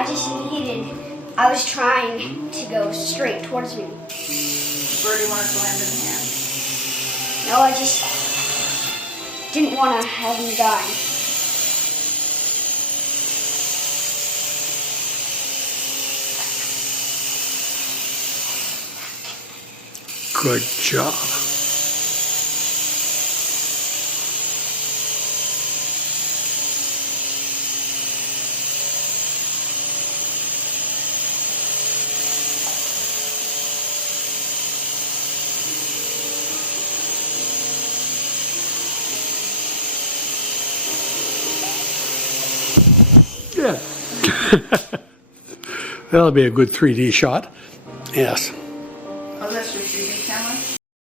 I was trying to go straight towards me. Birdie wanted to land in the hand. No, I just didn't want to have him die. Good job. Yeah. That'll be a good 3D shot. Yes.